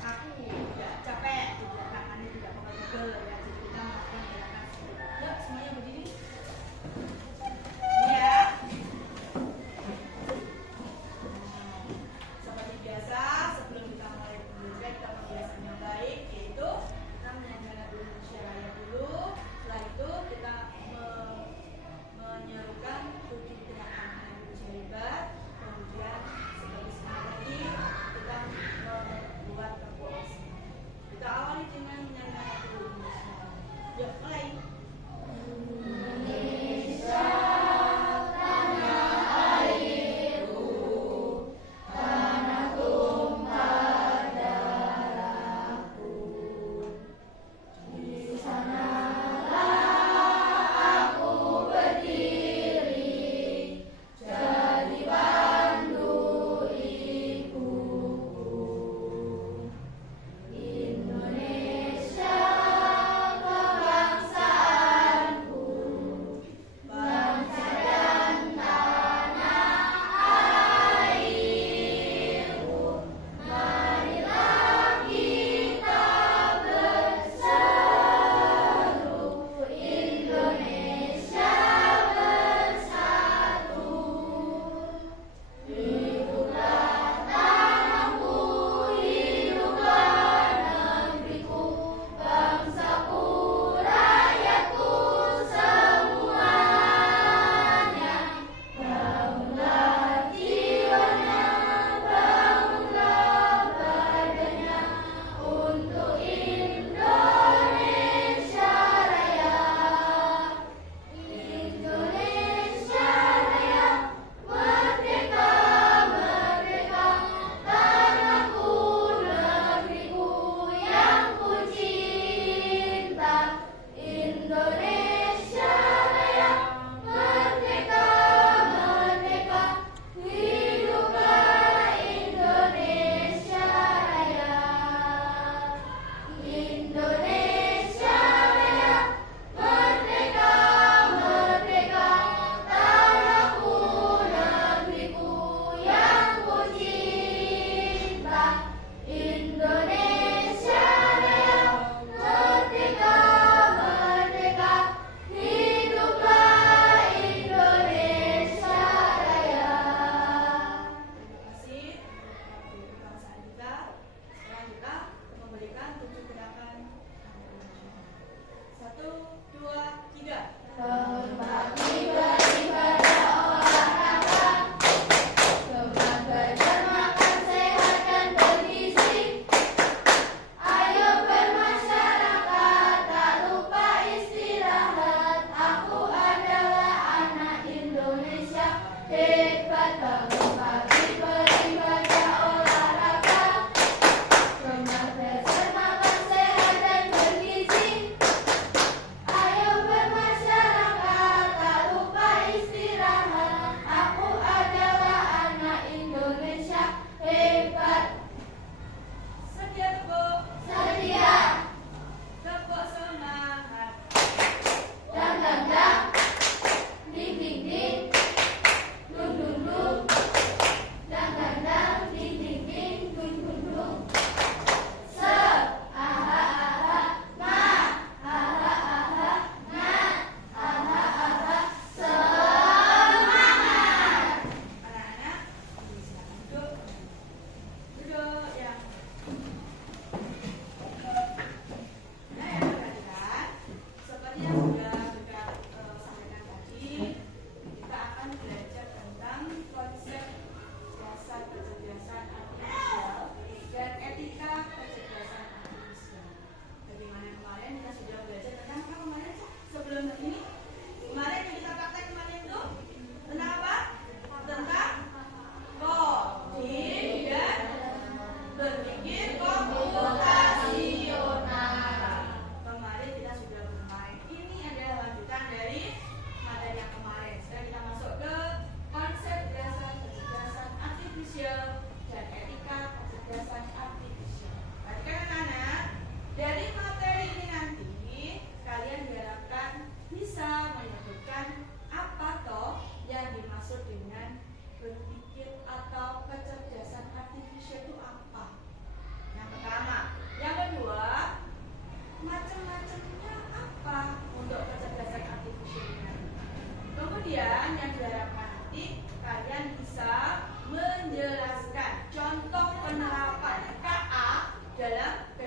kaku, tidak capek, tidak tangannya tidak pegel-pegel ya. Jadi kita melakukan gerakan seperti itu. Yuk semuanya berdiri. Ya. Seperti biasa, sebelum kita mulai belajar kita pembiasaan yang baik, yaitu kita menyanyikan dulu Indonesia Raya dulu. Setelah itu kita menyerukan 7 gerakan Indonesia hebat. Kemudian seperti sekarang lagi kita membuat kepuasan.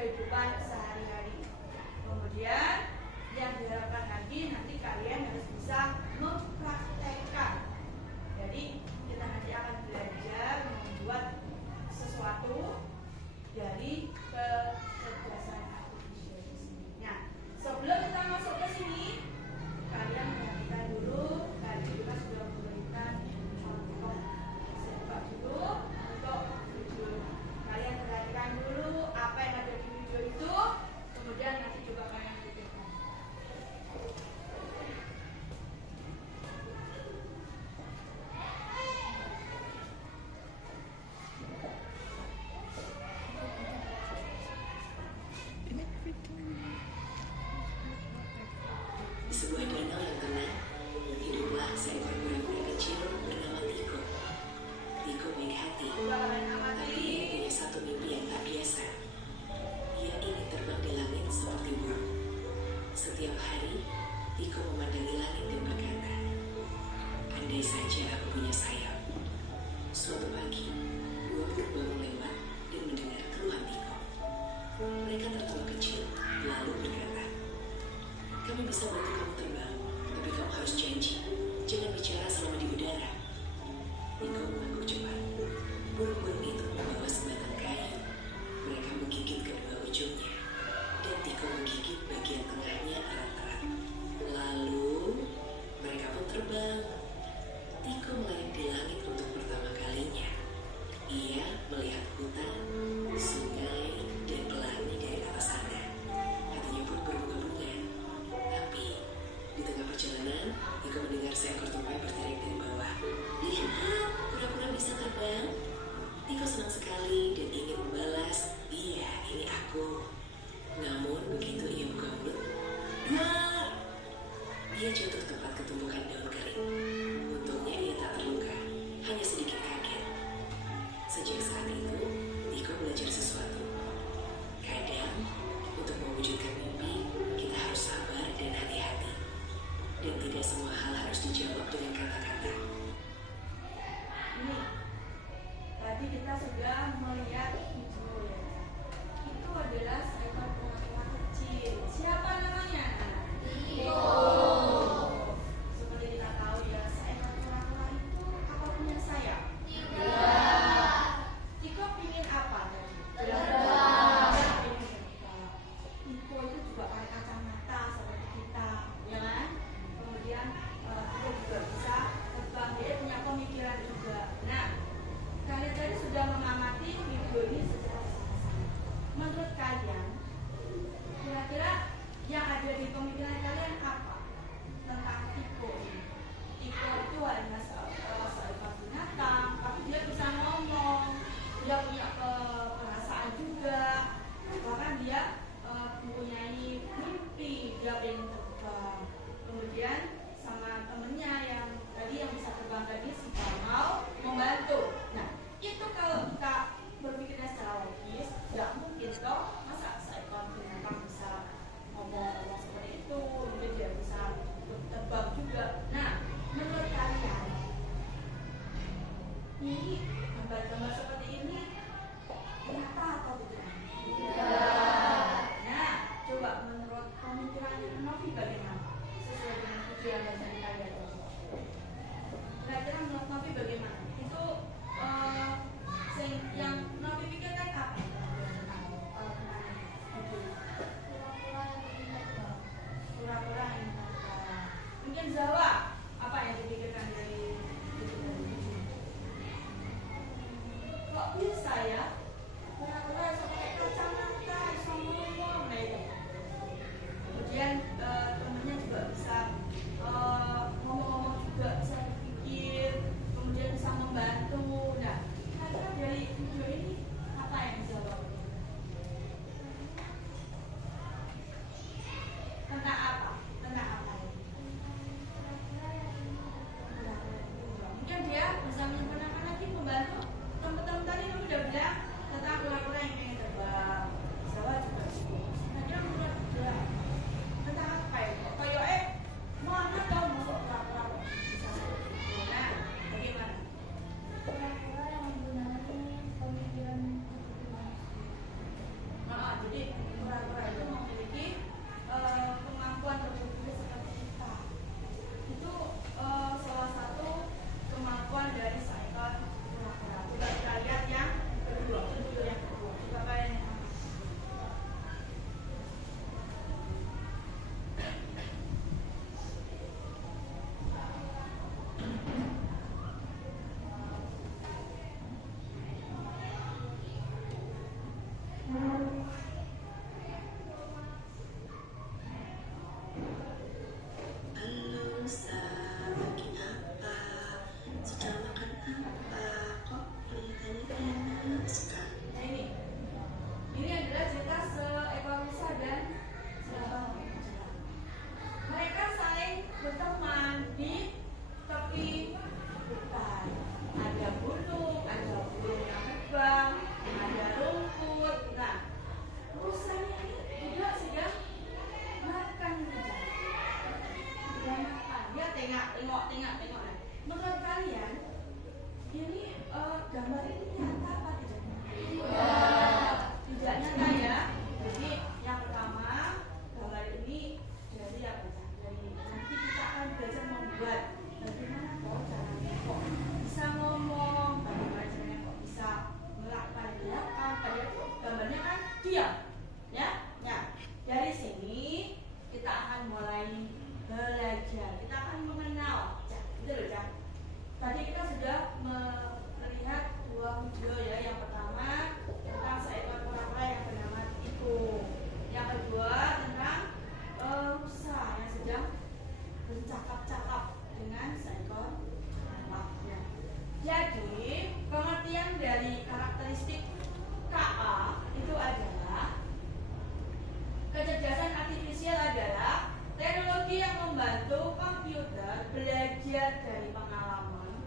kehidupan sehari-hari. Kemudian yang diharapkan lagi nanti kalian harus bisa mempraktekkan. Jadi kita nanti akan belajar membuat sesuatu dari kecerdasan artifisial di sini. Nah, sebelum kita masuk ke sini, kalian perhatikan dulu. Tadi kita sudah memberikan contoh. Saya buka dulu untuk video. Kalian perhatikan dulu apa yang ada di video itu. Kemudian nanti coba kalian pikirkan. Di sebuah danau yang tenang, hiduplah seekor kura-kura kecil bernama Tiko. Tiko baik hati, tapi ia punya satu mimpi yang tak biasa. Ia ingin terbang di langit seperti burung. Setiap hari, Tiko memandangi langit dan berkata, "Andai saja aku punya sayap." Suatu pagi, dua burung bangun lewat dan mendengar keluhan Tiko. Mereka tertawa kecil, lalu berkata, "Kami bisa bantu kamu terbang, tapi kamu harus janji, jangan bicara selama di udara." Tiko mengangguk cepat. Burung-burung itu membawa sebatang kayu. Mereka menggigit kedua ujungnya, dan Tiko menggigit bagian tengahnya erat-erat. Lalu, mereka pun terbang. Tiko melayang di langit untuk pertama kalinya. Ia melihat hutan, sungai, dan pelangi dari atas sana. Hatinya pun berbunga-bunga. Tapi, di tengah perjalanan, Tiko mendengar seekor tupai berteriak dari bawah. "Lihat, kura-kura bisa terbang." Tiko senang sekali dan ingin membalas, "Iya, ini aku." Namun, begitu ia buka mulut, "Duar!" Ia jatuh tepat ke tumpukan daun kering. Untungnya ia tak terluka, hanya sedikit kaget. Sejak saat itu, Tiko belajar sesuatu. Kadang, untuk mewujudkan mimpi, kita harus sabar dan hati-hati. Dan tidak semua hal harus dijawab dengan kata-kata. Ini tadi kita sudah melihat video ya. Itu adalah seekor kura-kura kecil. Siapa namanya? Tiko. Seperti kita tahu ya, seekor kura-kura itu apa punya sayap? Tidak. Tiko pingin apa tadi? Terbang. Tiko itu juga pakai kacamata seperti kita, ya kan? Kemudian Tiko juga bisa terbang. Dia punya pemikiran juga. Nah, kalian tadi sudah mengamati video ini secara selesai. Menurut kalian, kira-kira yang ada di pemikiran kalian apa tentang Tiko ini? Tiko itu hanya seekor binatang, tapi dia bisa ngomong, dia punya perasaan juga, bahkan dia mempunyai mimpi, dia ingin terbang. Kemudian sama temennya yang tadi yang bisa terbang tadi sudah mau membantu. Nah, itu kalau kita berpikirnya secara logis, tidak mungkin toh, masa seekor binatang bisa ngomong seperti itu, mungkin dia bisa terbang juga. Nah, menurut kalian, berteman di tepi hutan. Ada gunung yang terbang, ada rumput. Nah, rusanya ini juga sedang makan dan makan. Dia tengok. Menurut kalian, ini gambar ini nyata apa tidak? Tidak nyata ya. Jadi yang pertama, gambar ini dari apa? Dari nanti kita akan belajar membuat. Bagaimana kok caranya kok bisa ngomong, bagaimana caranya kok bisa melakukan gerakan. Padahal itu gambarnya kan diam, ya. Nah, dari sini kita akan mulai belajar. Kita akan mengenal. Betul ya? Tadi kita sudah melihat dua video ya. Yang pertama tentang seekor kura-kura yang bernama Tiko. Yang kedua tentang rusa yang sedang bercakap-cakap dengan seekor anaknya. Jadi pengertian dari karakteristik KA itu adalah kecerdasan artifisial adalah teknologi yang membantu komputer belajar dari pengalaman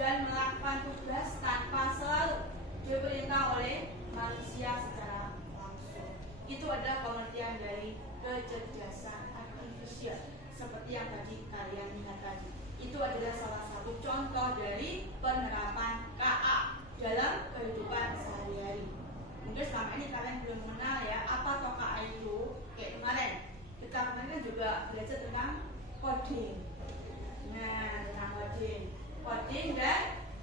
dan melakukan tugas tanpa selalu diperintah oleh manusia secara langsung. Itu adalah pengertian dari kecerdasan artifisial. Seperti yang tadi kalian lihat tadi, itu adalah salah satu contoh dari penerapan KA dalam kehidupan sehari-hari. Mungkin selama ini kalian belum mengenal ya apa toh KA itu. Kayak kemarin kita kan juga belajar tentang coding. Nah, tentang coding dan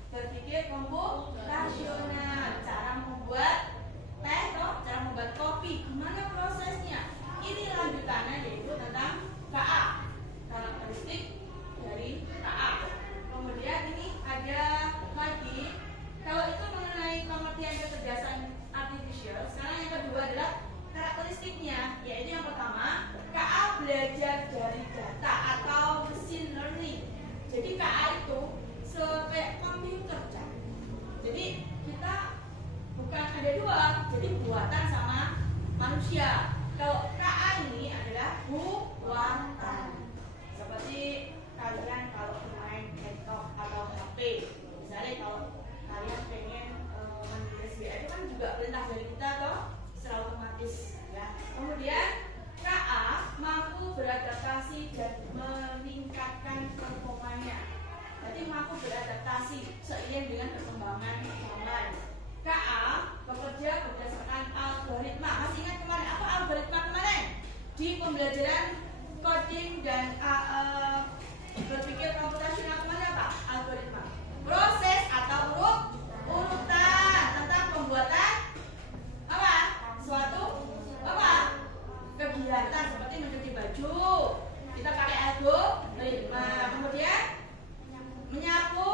berpikir komputasional, cara membuat teh toh, cara membuat kopi, gimana prosesnya. Ini lanjutannya yaitu tentang KA, karakteristik dari KA. Kemudian ini ada lagi, kalau itu mengenai pengertian kecerdasan artifisial. Sekarang yang kedua adalah karakteristiknya, yaitu yang pertama KA belajar dari data atau machine learning. Jadi KA itu kayak komputer kan. Jadi kita bukan ada dua, jadi buatan sama manusia. Kalau KA ini adalah buatan. Seperti kalian kalau main laptop atau HP, misalnya kalau kalian pengen menulis WA itu kan juga perintah dari kita toh, secara otomatis ya. Kemudian KA mampu beradaptasi dan meningkatkan performanya. Jadi mampu beradaptasi seiring dengan perkembangan zaman. KA bekerja berdasarkan algoritma. Masih ingat kemarin apa algoritma kemarin? Di pembelajaran coding dan berpikir komputasional kemarin apa? Algoritma. Proses atau urutan tentang pembuatan apa? Suatu apa? Kegiatan seperti mencuci baju. Kita pakai algoritma. Kemudian menyapu,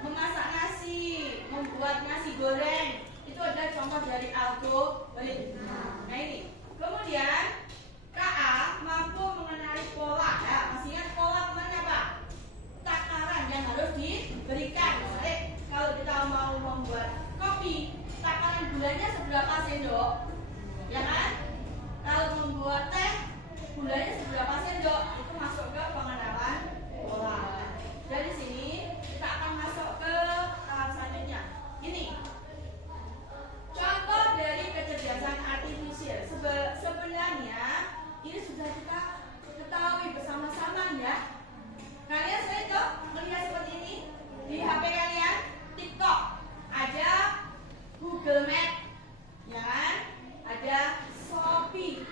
memasak nasi, membuat nasi goreng, itu adalah contoh dari algoritma. Nah ini, kemudian KA mampu mengenali pola. Ya, masih ingat pola kemana apa? Takaran yang harus diberikan. Misalnya kalau kita mau membuat kopi, takaran gulanya seberapa sendok, ya kan? Kalau membuat teh, gulanya seberapa sendok, itu masuk ke pengenalan pola. Dari sini kita akan masuk ke tahap selanjutnya. Ini contoh dari kecerdasan artifisial. Sebenarnya ini sudah kita ketahui bersama-sama ya. Kalian sering tuh melihat seperti ini di HP kalian, TikTok, ada Google Map, ya kan? Ada Shopee,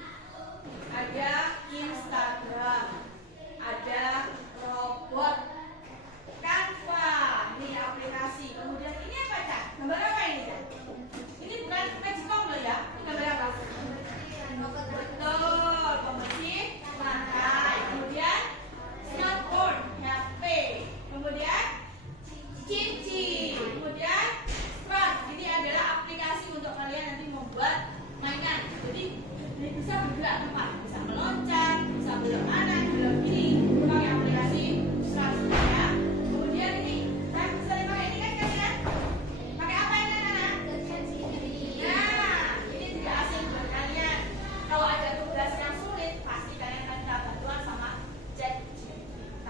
ada Instagram, ada robot, Canva, ini aplikasi. Kemudian ini apa Cak? Gambar apa ini Cak? Ini bukan magicom loh ya. Ini gambar apa? Betul, pembersih lantai. Kemudian smartphone, HP. Kemudian cincin. Kemudian smart. Ini adalah aplikasi untuk kalian nanti membuat mainan. Jadi bisa bergerak tempat, bisa meloncat, bisa belok kanan, belok kiri. Pakai aplikasi smart ya. Kemudian ini, saya bisa pakai ini kan kalian? Pakai apa ini anak-anak? Nah, ini tidak asing buat kalian. Kalau ada tugas yang sulit, pasti kalian akan minta bantuan sama ChatGPT.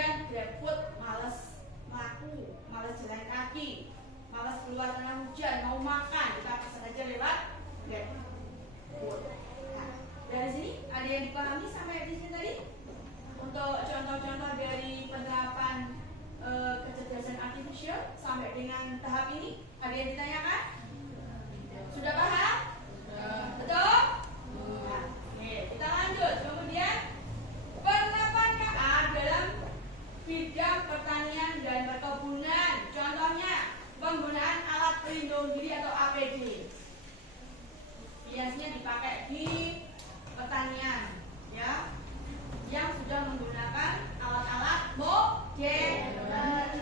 Kemudian grab food, males melaku, males jalan kaki, males keluar karena hujan, mau makan, kita pesan aja lewat grab food. Nah, dari sini ada yang dipahami sampai di sini tadi? Untuk contoh-contoh dari penerapan kecerdasan artifisial sampai dengan tahap ini, ada yang ditanyakan? Sudah paham? Betul? Nah, oke, kita lanjut. Kemudian penerapan KA dalam bidang pertanian dan perkebunan. Contohnya penggunaan alat pelindung diri atau APD. Biasanya dipakai di pertanian, ya, yang sudah menggunakan alat-alat modern.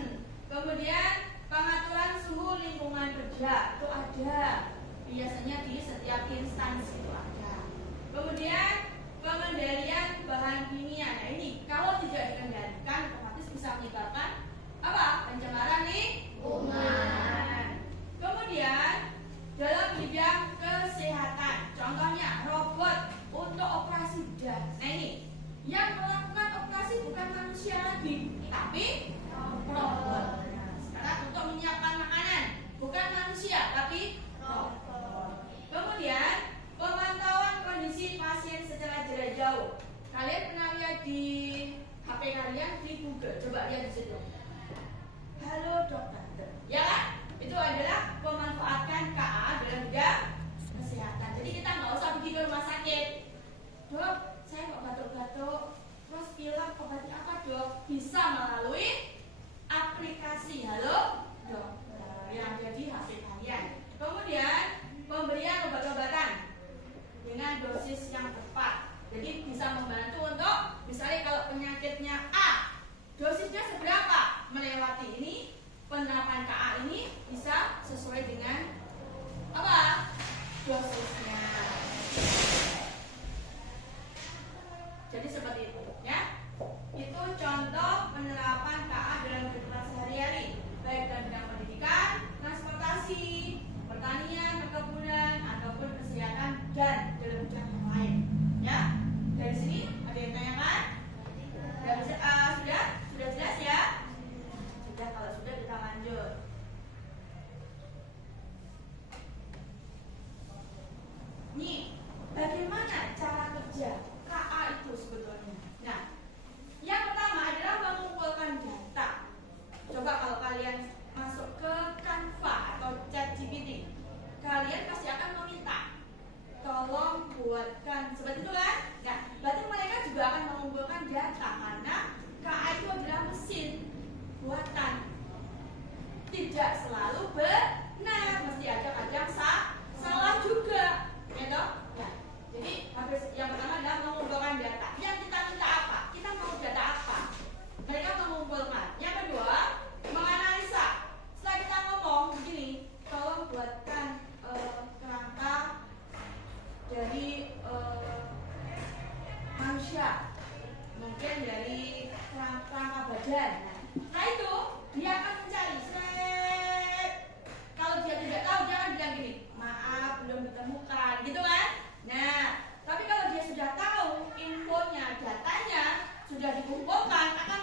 Kemudian pengaturan suhu lingkungan kerja itu ada, biasanya di setiap instansi itu ada. Kemudian pengendalian bahan kimia. Nah ini kalau tidak dikendalikan otomatis bisa menyebabkan apa? Pencemaran lingkungan. Kemudian dalam bidang kesehatan, contohnya robot untuk operasi bedah. Nah ini yang melakukan operasi bukan manusia lagi, tapi robot. Sekarang untuk menyiapkan makanan bukan manusia, tapi robot. Kemudian pemantauan kondisi pasien secara jarak jauh. Kalian pernah lihat di HP kalian di Google? Coba lihat di situ. Halo dokter, ya kan? Itu adalah memanfaatkan KA dalam bidang kesehatan. Jadi kita nggak usah pergi ke rumah sakit. Dok, saya kok batuk-batuk, terus pilek, obatnya apa dok? Bisa melalui aplikasi Halo Dokter yang ada di HP kalian. Kemudian pemberian obat-obatan dengan dosis yang tepat. Jadi bisa membantu untuk misalnya kalau penyakitnya A, dosisnya seberapa? Melewati ini, penerapan KA ini bisa sesuai dengan apa? Dosisnya. Jadi seperti itu, ya. Itu contoh penerapan KA dalam kehidupan sehari-hari, baik dalam bidang pendidikan, transportasi, pertanian, perkebunan, ataupun kesehatan dan dalam bidang yang lain. Ya, dari sini ada yang tanyakan? Sudah jelas ya? Sudah, kalau sudah kita lanjut. Nih, bagaimana cara kerja KA itu sebetulnya? Nah, yang pertama adalah mengumpulkan data. Coba kalau kalian masuk ke Canva atau ChatGPT, kalian pasti akan meminta tolong buatkan seperti itu kan? Nah, berarti mereka juga akan mengumpulkan data karena KA itu adalah mesin buatan. Tidak selalu benar, mesti ada kadang salah juga, ya toh? Nah, jadi habis yang pertama adalah mengumpulkan data. Yang kita minta apa? Kita mau data apa? Mereka mengumpulkan. Yang kedua, menganalisa. Setelah kita ngomong begini, tolong buatkan kerangka dari manusia, mungkin dari kerangka badan. Nah itu dia akan mencari. Kalau dia tidak tahu, dia akan bilang gini, maaf belum ditemukan, gitu kan? Nah, tapi kalau dia sudah tahu infonya, datanya sudah dikumpulkan, akan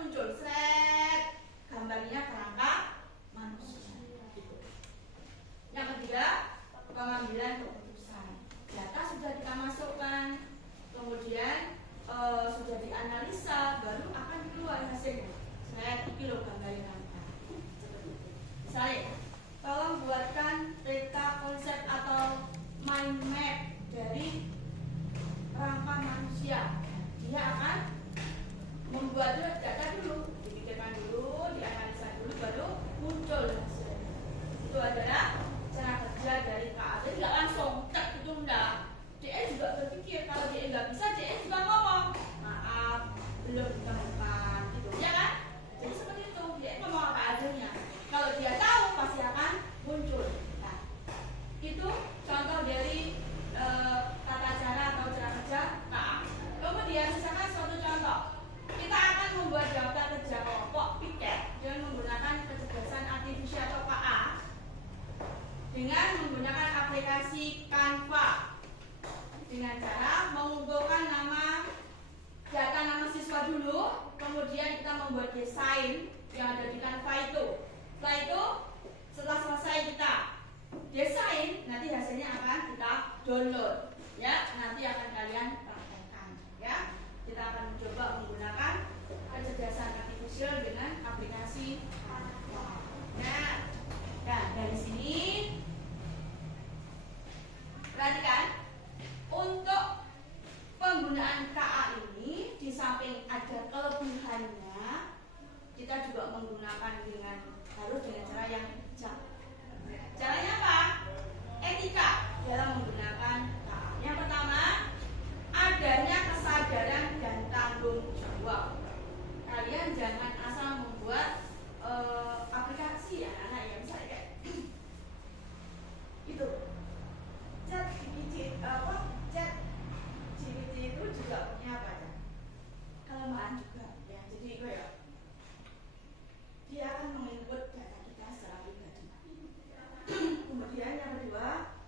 muncul gambarnya kerangka manusia. Gitu. Yang ketiga, pengambilan keputusan. Data sudah kita masukkan, kemudian sudah dianalisa, baru akan keluar hasilnya. Iki loh gambarnya apa. Misalnya, tolong buatkan peta konsep atau mind map dari kerangka manusia. Dia akan membuat data dulu, dipikirkan dulu, dianalisa dulu, baru muncul hasilnya. Itu adalah cara kerja dari KA. Jadi nggak langsung cek itu enggak. DE juga berpikir, kalau DE nggak bisa, DE juga ngomong, maaf belum ditemukan, gitu ya kan? Jadi seperti itu, DE ngomong apa adanya. Kalau dia tahu pasti akan muncul. Nah, itu contoh dari tata cara atau cara kerja KA. Kemudian misalkan suatu contoh, kita akan membuat daftar kerja kelompok piket dengan menggunakan kecerdasan artifisial atau KA dengan menggunakan aplikasi Canva dengan cara mengumpulkan data nama siswa dulu, membuat desain yang ada di Canva itu. Setelah itu, setelah selesai kita desain, nanti hasilnya akan kita download. Ya, nanti akan kalian praktekkan. Ya, kita akan mencoba menggunakan kecerdasan artifisial dengan aplikasi Canva. Nah, dari sini perhatikan, untuk penggunaan KA ini di samping ada kelebihannya, kita juga menggunakan harus dengan cara yang bijak. Caranya apa? Etika dalam menggunakan KA. Yang pertama, adanya kesadaran dan tanggung jawab. Kalian jangan asal membuat aplikasi ya anak-anak ya, misalnya kayak itu ChatGPT itu juga punya apa ya? Kelemahan juga ya. Jadi kayak dia akan menginput data kita secara pribadi. Kemudian yang kedua,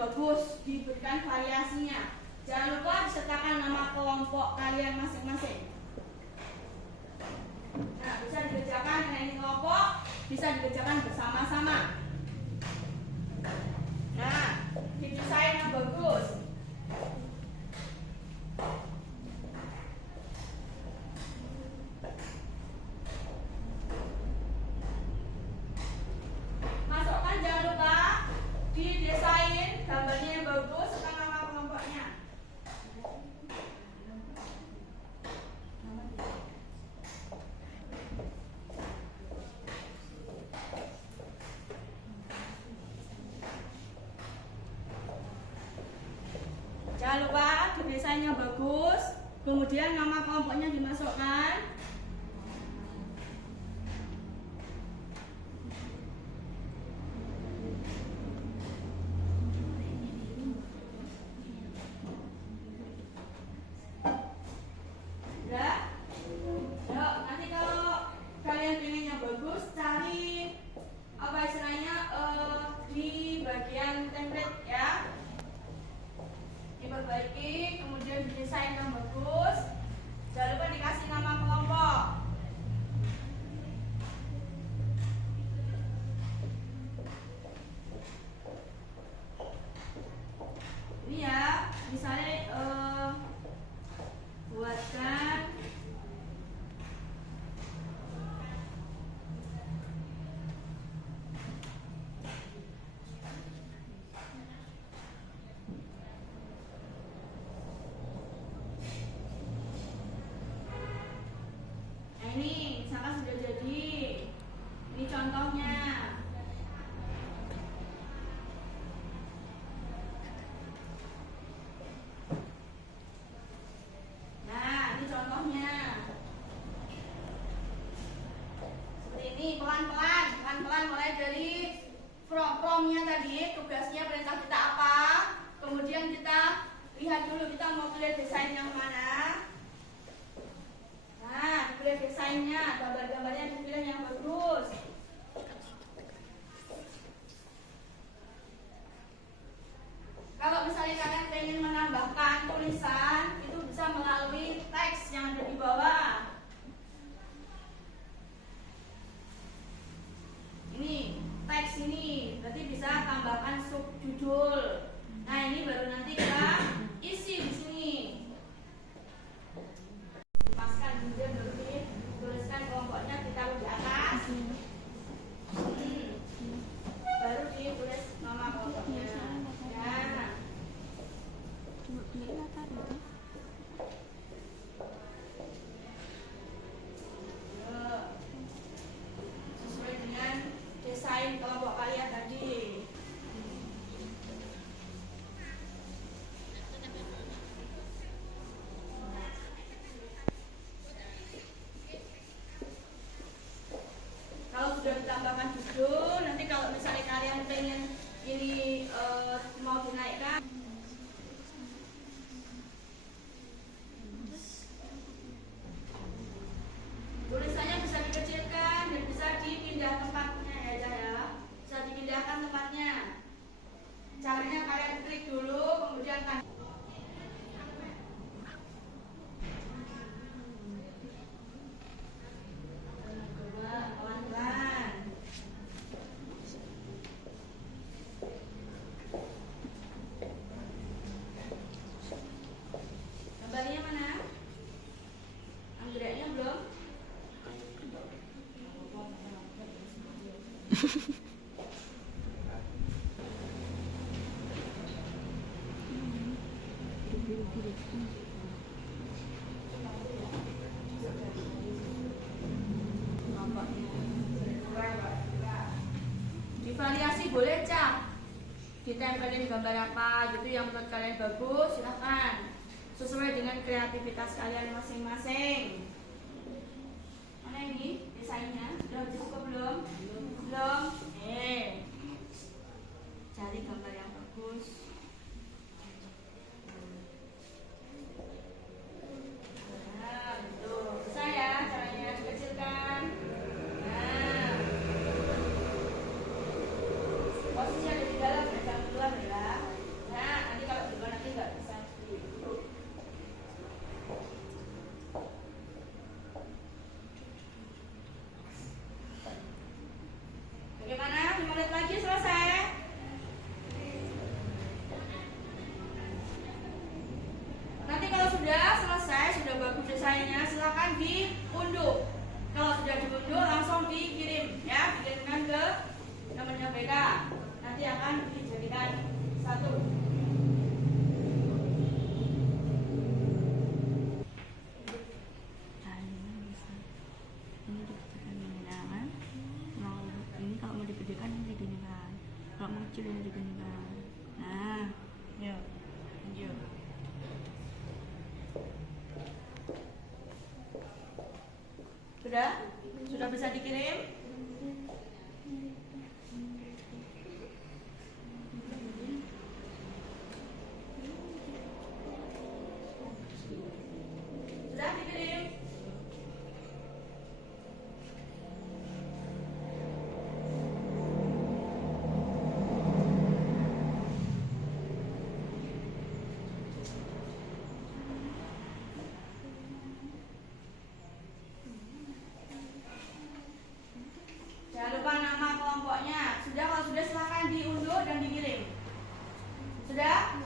bagus, diberikan variasinya. Jangan lupa disertakan nama kelompok kalian masing-masing. Nah, bisa dikerjakan dengan ini kelompok, bisa dikerjakan bersama-sama. Nah, didesain yang bagus. Masukkan, jangan lupa didesain gambarnya yang bagus serta nama kelompoknya. Jangan lupa didesain yang bagus, kemudian nama kelompoknya dimasukkan. Udah? Yuk, nanti kalau kalian pengen yang bagus, cari apa istilahnya di bagian template ya. Diperbaiki, kemudian didesain yang bagus. Jangan lupa dikasih nama kelompok. Ini ya, misalnya buatkan ini misalkan sudah jadi. Ini contohnya. Nah, ini contohnya. Seperti ini, pelan-pelan mulai dari promnya tadi, tugasnya perintah kita apa. Kemudian kita lihat dulu kita mau pilih desain yang mana. Nah, dipilih desainnya, gambar-gambarnya dipilih yang bagus. Kalau misalnya kalian pengen menambahkan tulisan, itu bisa melalui teks yang ada di bawah. Ini, teks ini, berarti bisa tambahkan subjudul. Nah, ini baru nanti kita isi di sini. Paskan kemudian baru dituliskan kelompoknya, ditaruh di atas. Baru ditulis nama kelompoknya. Ya. Sesuai dengan desain kelompok kalian tadi. Kalau sudah ditambahkan judul, nanti kalau misalnya kalian pengen ini mau dinaikkan, tulisannya bisa dikecilkan dan bisa dipindah tempatnya ya. Bisa dipindahkan tempatnya. Caranya kalian klik dulu, kemudian kan pelan-pelan. Gambarnya mana? Anggreknya belum? Divariasi boleh, Cak. Ditempelin gambar apa gitu yang menurut kalian bagus, silahkan. Sesuai dengan kreativitas kalian masing-masing. Mana ini desainnya? Sudah cukup belum? Belum? Cari gambar yang bagus. Nah, betul. Bisa ya caranya, dikecilkan. Nah, posisi ada di dalam, jangan keluar ya. sudah digenggam. Nah, yuk, lanjut. Sudah? Sudah bisa dikirim? Sudah dikirim? Jangan lupa nama kelompoknya. Sudah? Kalau sudah silahkan diunduh dan dikirim. Sudah?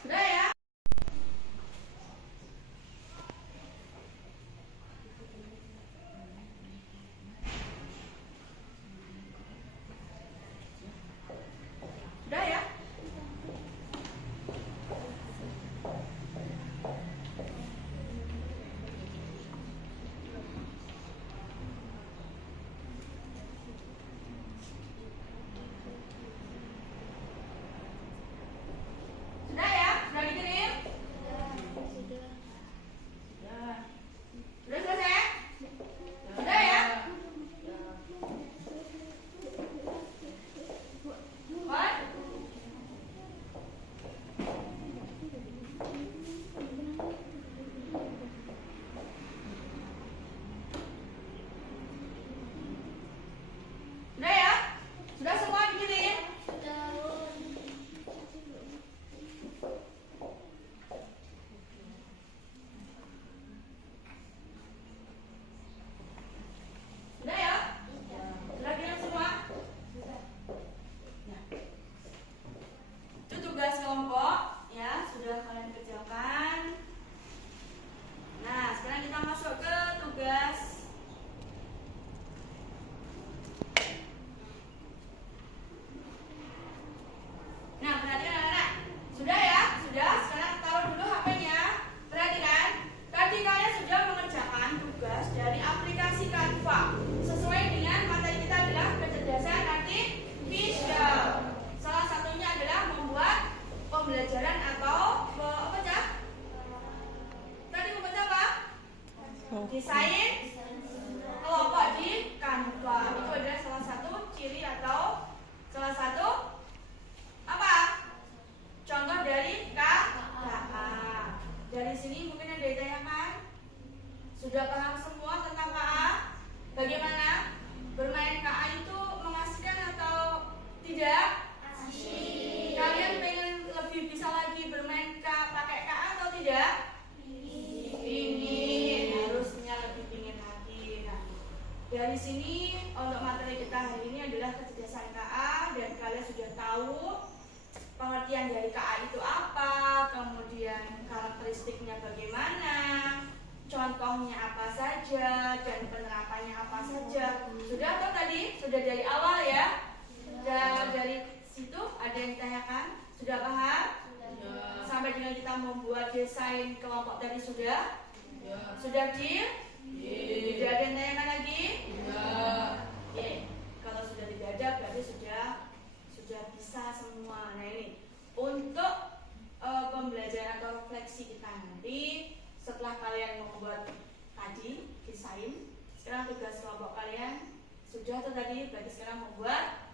Sudah ya? Sudah ya? Sudah ya? Sudah dikirim? Sudah. Sudah selesai? Sudah ya? What? Sudah ya? Sudah semua dikirim? Sudah ya? Sudah kirim semua? Ya. Itu tugas kelompok ya, sudah kalian kerjakan. Nah, sekarang kita masuk ke tugas. Nah, perhatikan anak-anak. Sudah ya? Sudah. Sekarang taruh dulu HP-nya. Perhatikan. Tadi kalian sudah mengerjakan tugas dari aplikasi Canva. Sesuai dengan materi kita adalah kecerdasan artifisial. Salah satunya adalah membuat pembelajaran atau apa Cak? Tadi membaca apa? Desain kelompok di Canva. Itu adalah salah satu ciri atau salah satu apa? Contoh dari KA. Dari sini mungkin ada yang ditanyakan. Sudah paham semua tentang KA? Bagaimana bermain KA itu mengasihkan atau tidak? Asik. Kalian pengen lebih bisa lagi bermain pakai KA atau tidak? Ingin. Harusnya lebih ingin lagi. Nah, dari sini untuk materi kita hari ini adalah kecerdasan KA dan kalian sudah tahu pengertian dari KA itu apa, kemudian karakteristiknya bagaimana, contohnya apa saja, dan penerapannya apa saja. Sudah atau tadi? Sudah dari awal ya? Dan dari situ ada yang ditanyakan? Sudah paham? Sudah. Sampai dengan kita membuat desain kelompok tadi sudah? Sudah deal? Tidak ada yang ditanyakan lagi? Oke. Kalau sudah tidak ada berarti sudah bisa semua. Nah ini untuk pembelajaran atau refleksi kita nanti setelah kalian membuat tadi desain, sekarang tugas kelompok kalian sudah tuh tadi, berarti sekarang membuat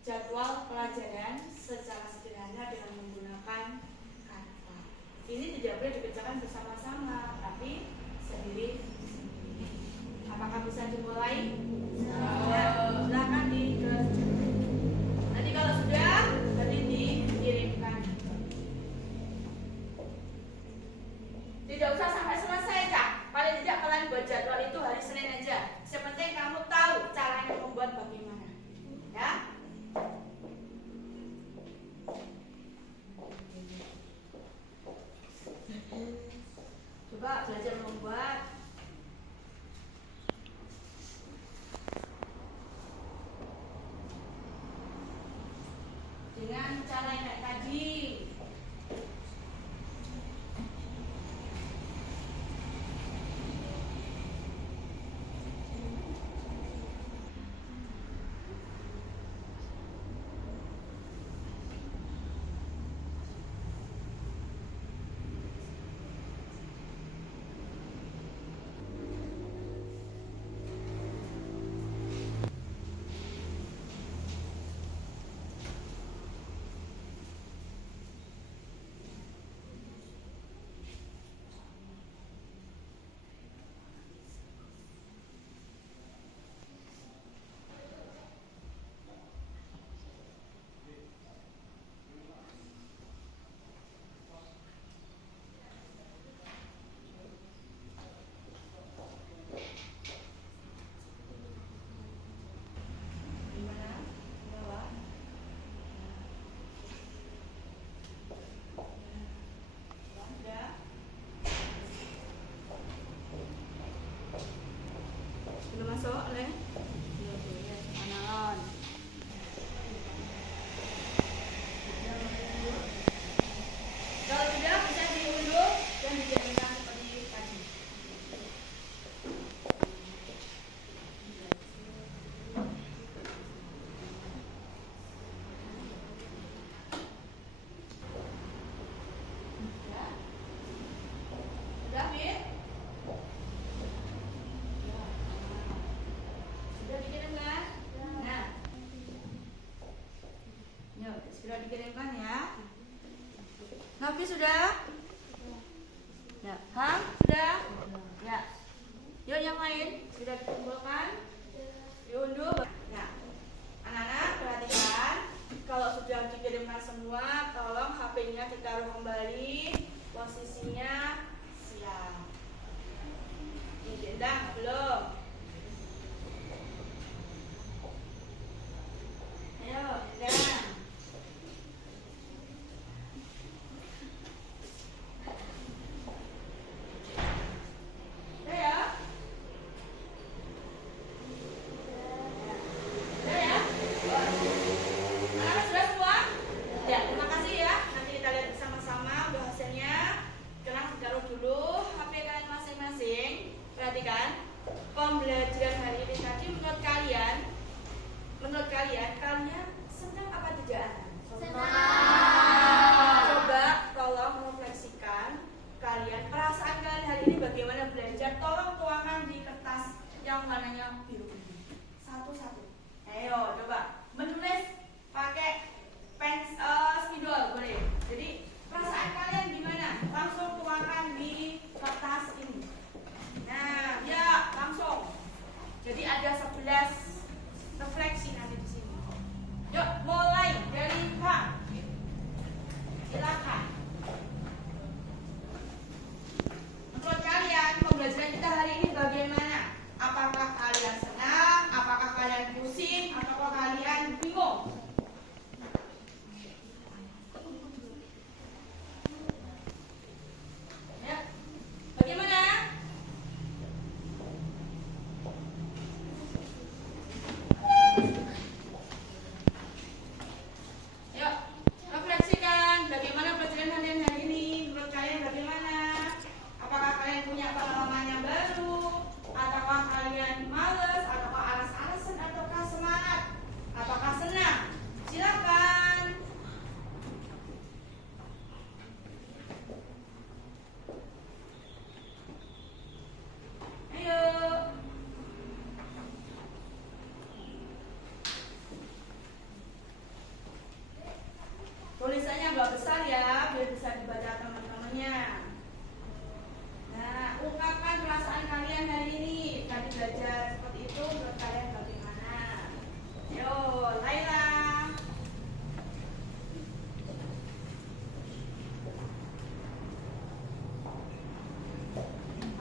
jadwal pelajaran secara sederhana dengan menggunakan Canva. Ini tidak boleh dikerjakan bersama-sama, tapi sendiri. Apakah bisa dimulai? Silakan dikerjakan. Nanti kalau sudah, nanti dikirimkan. Tidak usah sampai selesai, Kak. Paling tidak kalian buat jadwal itu hari Senin aja. Sepenting kamu tahu caranya membuat bagaimana. Ya? Coba belajar membuat Hafiz sudah? Ya. Ham sudah? Ya. Yuk yang lain sudah dikumpulkan, diunduh. Nah, anak-anak perhatikan, kalau sudah dikirimkan semua, tolong HP-nya ditaruh kembali, posisinya siap. Ini udah belum? Ayo, udah. Pembelajaran hari ini tadi menurut kalian senang apa tidak? Senang. Coba tolong refleksikan perasaan kalian hari ini bagaimana belajar. Tolong tuangkan di kertas yang warnanya biru ini satu-satu. Ayo coba menulis pakai pen spidol boleh. Jadi perasaan kalian gimana? Langsung tuangkan di kertas ini. Nah, ya langsung. Jadi ada 11 refleksi nanti di sini. Yuk, mulai dari Kak. Silakan. Menurut kalian pembelajaran kita hari ini bagaimana? Apakah kalian senang? Apakah kalian pusing? Atau kalian bingung? Ya, bagaimana? Tulisannya agak besar ya, biar bisa dibaca teman-temannya. Nah, ungkapkan perasaan kalian hari ini. Tadi belajar seperti itu, menurut kalian bagaimana? Yo, Laila.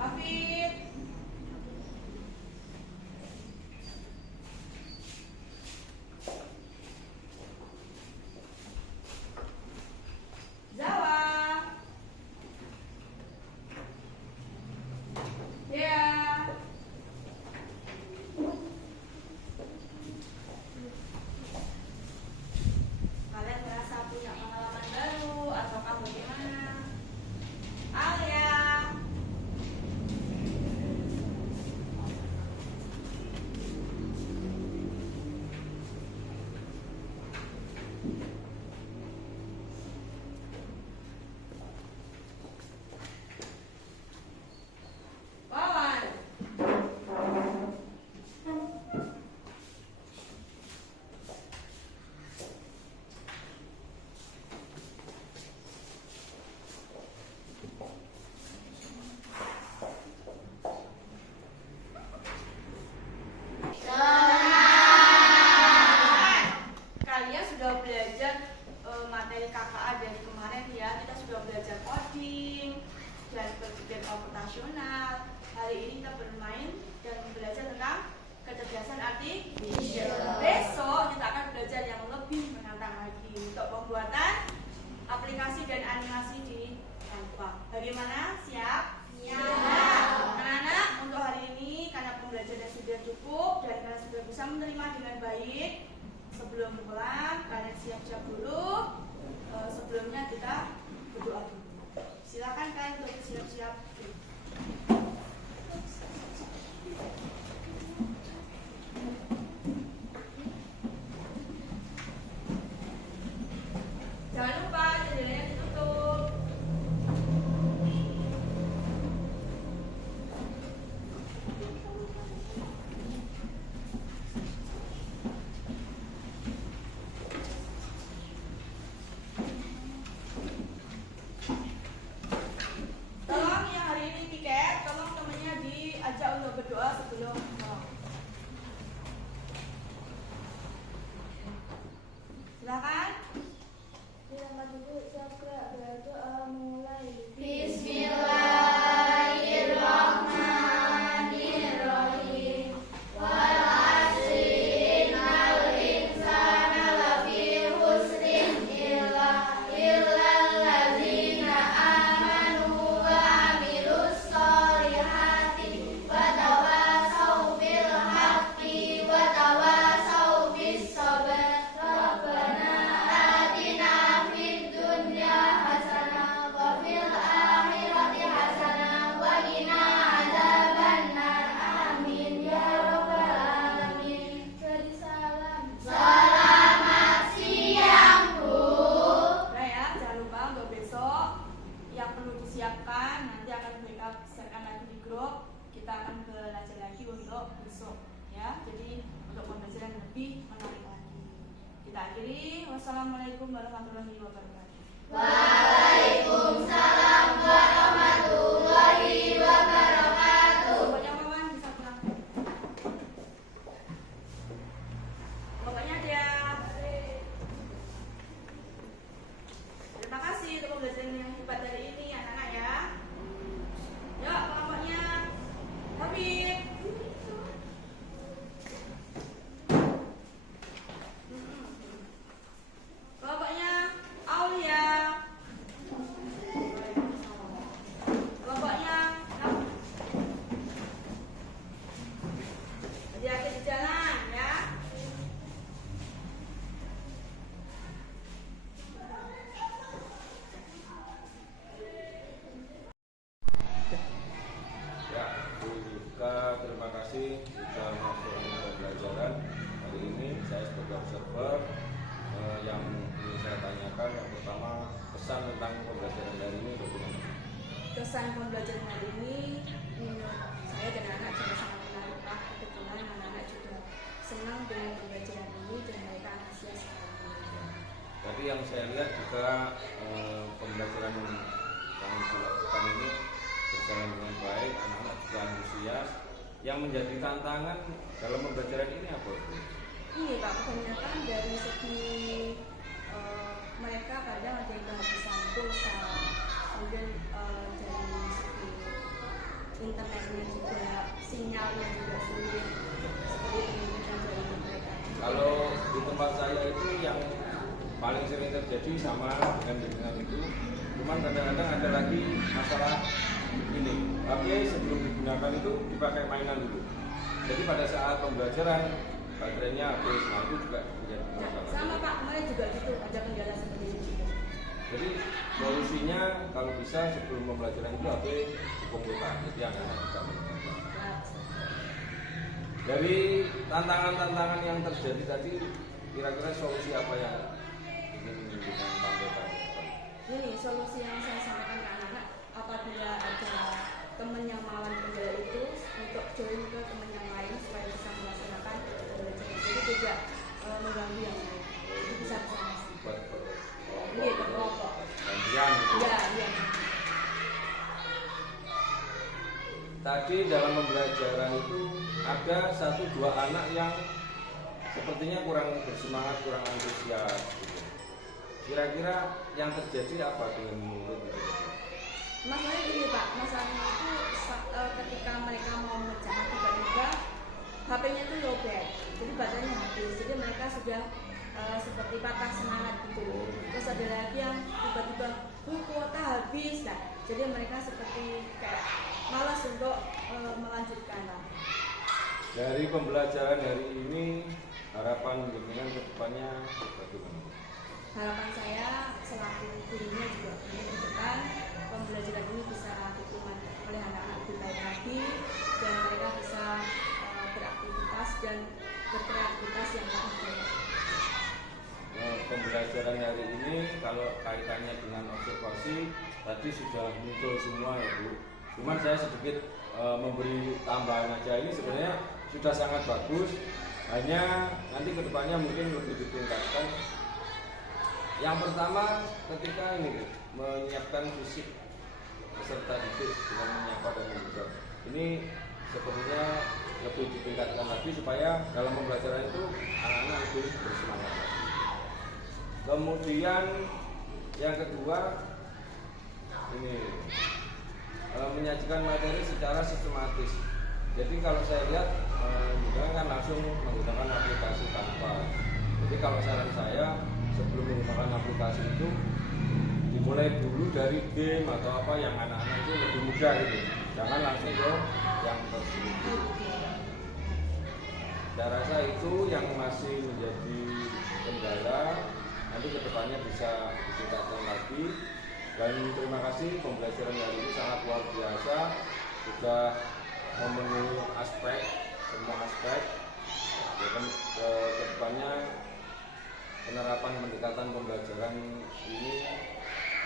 Hafid. Zawa. Ya. Kalian merasa punya pengalaman baru atau kamu gimana? Alia. Wawan. Kalian sudah belajar materi KKA dari kemarin ya. Kita sudah belajar coding dan berpikir komputasional. Hari ini kita bermain dan belajar tentang kecerdasan artifisial. Besok kita akan belajar yang lebih menantang lagi untuk pembuatan aplikasi dan animasi di Canva. Bagaimana? Siap? Siap. Anak-anak, untuk hari ini karena pembelajaran sudah cukup dan kalian sudah bisa menerima dengan baik, sebelum pulang kalian siap-siap dulu. Sebelumnya kita berdoa dulu. Silakan kalian untuk siap-siap. Jangan lupa jendelanya ditutup. Silakan. Selamat dulu, Sakra berdoa mulai. Bismillahirrahmanirrahim. Wal asri innal insana lafi khusrin illal ladzina amanu wa amilus solihati wa tawasau bil haqqi wa tawasau bis sabr. Rabbana atina fid dunya hasanah wa fil akhirati hasanah wa qina adzabannar. Amin ya rabbal alamin. Beri salam. Selamat siang, Bu. Udah ya, jangan lupa untuk besok yang perlu disiapkan nanti akan mereka siapkan lagi di grup. Kita akan belajar lagi untuk besok ya. Jadi untuk pembelajaran lebih menarik lagi. Kita akhiri. Wassalamualaikum warahmatullahi wabarakatuh. Waalaikumsalam warahmatullahi wabarakatuh. Pokoknya Wawan bisa pulang. Pokoknya dia. Terima kasih untuk pembelajaran yang hebat dari ini anak-anak ya. Yuk kelompoknya. Topik. Kelompoknya Aulia. Kelompoknya hati-hati di jalan ya. Ya, Bu Yuka, terima kasih sudah masuk ke pembelajaran hari ini. Saya sebagai observer yang ingin saya tanyakan, yang pertama pesan tentang pembelajaran hari ini bagaimana? Kesan pembelajaran hari ini menurut saya dan anak juga sangat menarik Pak. Kebetulan anak-anak juga senang dengan pembelajaran ini dan mereka antusias sekali. Tadi yang saya lihat juga pembelajaran yang dilakukan ini berjalan dengan baik, anak-anak juga antusias. Yang menjadi tantangan dalam pembelajaran ini apa, Bu? Ini Pak, kebanyakan dari segi mereka kadang ada yang kehabisan pulsa, kemudian dari segi internetnya juga, sinyalnya juga sulit, seperti ini dan dari mereka. Kalau di tempat saya itu yang paling sering terjadi sama dengan itu, cuman kadang-kadang ada lagi masalah ini, HP sebelum digunakan itu dipakai mainan dulu. Jadi pada saat pembelajaran baterainya habis, nah itu juga menjadi Nah, masalah. sama Pak, kemarin juga gitu, ada kendala seperti itu juga. Jadi solusinya kalau bisa sebelum pembelajaran itu HP dikumpulkan, jadi anak-anak tidak menggunakan. Nah, Dari tantangan-tantangan yang terjadi tadi, kira-kira solusi apa yang ingin disampaikan? ini solusi yang saya sampaikan ke anak-anak, apabila ada teman yang melawan kendala itu untuk join ke teman yang lain supaya bisa melaksanakan pembelajaran. Jadi tidak mengganggu yang lain. Jadi bisa bersama-sama. Buat Iya, berkelompok. gantian gitu. Iya, iya. Tadi dalam pembelajaran itu ada 1-2 anak yang sepertinya kurang bersemangat, kurang antusias gitu. Kira-kira yang terjadi apa dengan murid itu? Masalahnya gini Pak, masalahnya itu ketika mereka mau mengerjakan tiba-tiba HP-nya itu lowbat, jadi baterainya habis, jadi mereka sudah seperti patah semangat gitu. Terus ada lagi yang tiba-tiba kuota habis, nah jadi mereka seperti kayak malas untuk melanjutkan lah. Dari pembelajaran hari ini, harapan dengan ke depannya bagaimana? Harapan saya selaku gurunya juga ingin ke depan pembelajaran ini bisa diterima oleh anak-anak lebih baik lagi dan mereka bisa beraktivitas dan berkreativitas yang lebih baik. Pembelajaran hari ini kalau kaitannya dengan observasi tadi sudah muncul semua ya Bu. Cuman saya sedikit memberi tambahan aja, ini sebenarnya sudah sangat bagus. Hanya nanti kedepannya mungkin lebih ditingkatkan. Yang pertama ketika ini menyiapkan fisik peserta didik dengan menyapa dan mengucap. Ini sepertinya lebih ditingkatkan lagi supaya dalam pembelajaran itu anak-anak lebih bersemangat lagi. Kemudian yang kedua ini menyajikan materi secara sistematis. Jadi kalau saya lihat kan langsung menggunakan aplikasi Canva. Jadi kalau saran saya sebelum menggunakan aplikasi itu dimulai dulu dari game atau apa yang anak-anak itu lebih mudah gitu. Jangan langsung ke yang tersulit. Saya rasa itu yang masih menjadi kendala. Nanti kedepannya bisa ditingkatkan lagi. Dan terima kasih pembelajaran hari ini sangat luar biasa, sudah memenuhi semua aspek. Kedepannya penerapan pendekatan pembelajaran ini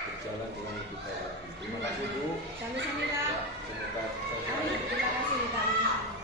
berjalan dengan lebih baik. Terima kasih Bu. Sami-sami Kak. Semoga sukses. Terima kasih Kak.